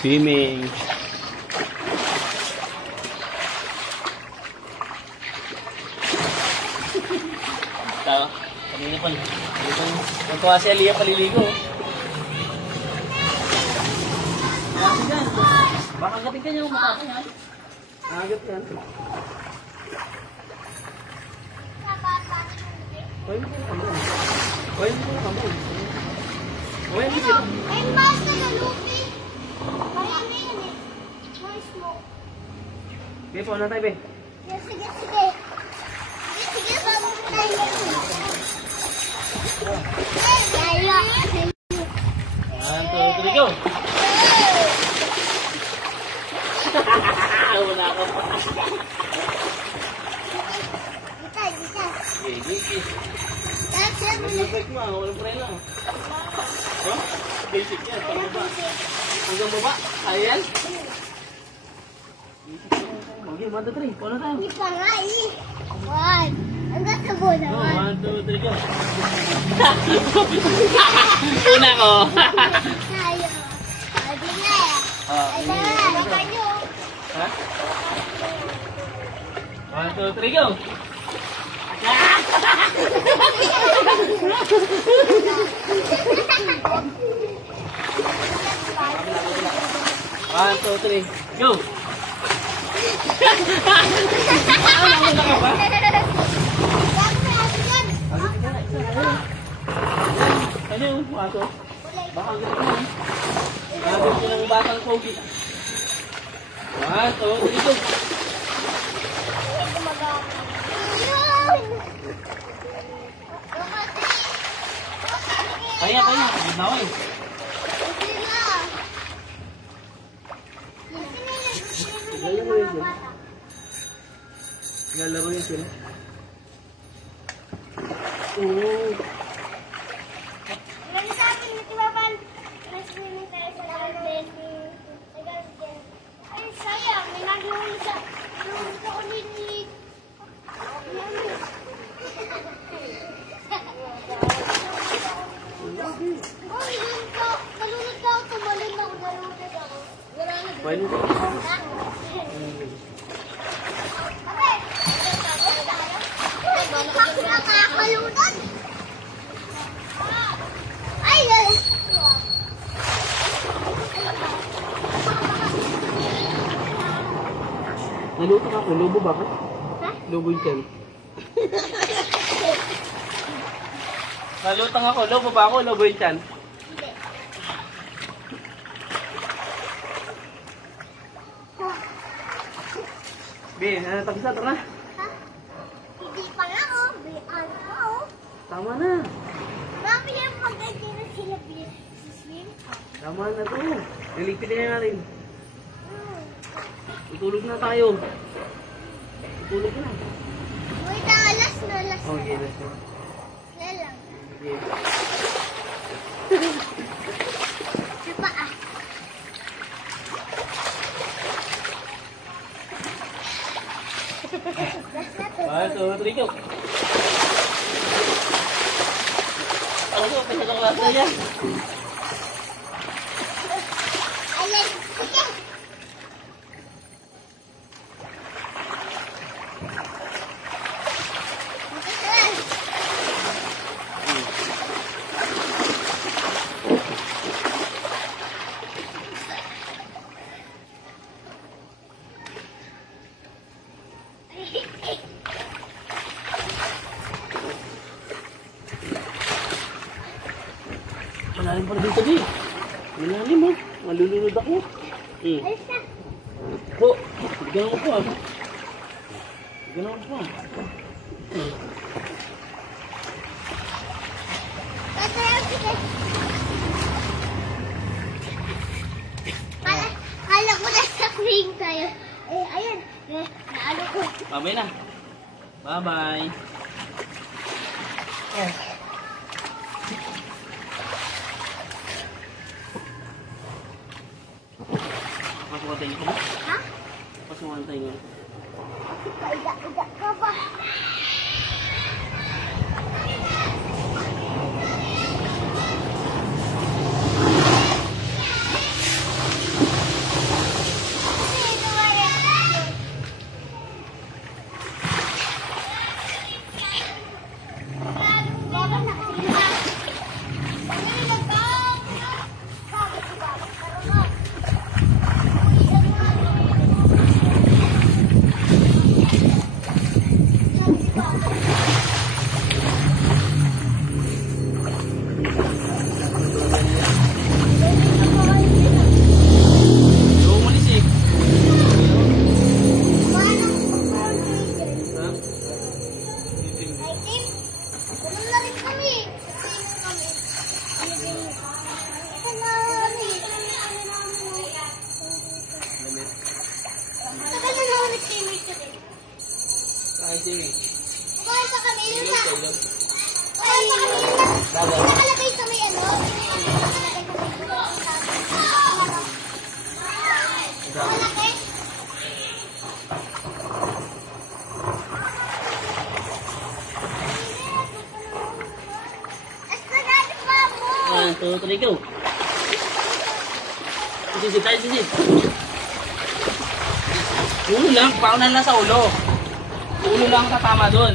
Swimming. Tao, kanina pa. Nagkuha si Aliyah paliligo. Kasi dyan. Baka gating ka niya umakapin ha. Agat yan. Hoy mo kamo. Hoy mo kamo. Hoy mo sila. Ay, basta na lupi. Kaya ano yun eh. Nice mo. Be, po na tayo, be. Sige, sige. Sige, bago mo tayo. Tayo. 1, 2, 3, go! Wala ka pa. Gita, gita. Sige. That's it. Perfect mo, walang preno. Oh, basic yan. Pag-baba. Hanggang baba. Kaya yan? Okay, 1, 2, 3. Paano tayo? Hindi pa nga eh. One. Hanggang sa bola. 1, 2, 3, go! Una ko. Tayo. Pwede na eh. Ay, na nyo. Ha? 1, 2, 3, go! 1, 2, 3, go! Ano yung paso? Baka agad ka lang. Agad ko ng batang pogi. 1, 2, 3, go! Kaya. Ginawa eh. Lalaro yun sila. Oo. Lagi sa akin, di ba ba? Nag-swimming tayo sa garden. Ay, sayang. May nag-iwan sa kulinig. Uy, nalunod ka ako. Tumalun ako. Nalunod ako. Pwede ko. Nakakalunod. Ay, Naluto ka ako. Lobo ba ka? Ha? Lobo yung tiyan. Nalutang ako. Lobo ba ako? Lobo yung tiyan. Hindi. Be, tagisa, tara. Ha? Hindi pa nga ako. Bilaan ko ako. Tama na. Mami yung mag-agay na sila sa swim. Tama na to. Niligpit na natin. Tutulog na tayo. Tutulog na. Wait, last na. Okay, let's go. Na lang. Okay. Sa paa. Last na to. 1, 2, 3, go. Ako, pwede ka klasa yan. Ayan. Sige. Malalim pa rin dito, Bi. Malalim, ha? Malulunod ako. Alis na. Po, bigyan ako po, ha? Bigyan ako po, ha? Tatayo, sige. Kala ko nasa swing tayo. Eh, ayan. Naano ko. Bye-bye na. Bye-bye. Pasok tayo ko. Ha? Pasok tayo. Iga ka ba? swimming. Kumain pa kami yun Ilog sa... sa ilog. Kumain pa kami yun sa... Dagat. Nakalagay sa may ano? Nakalagay sa may malaki? Esplanade pa mo! 1, 2, 3, go! Sisit tayo, sisit. Ulo lang, paunan lang sa ulo. Ulo lang tatama doon.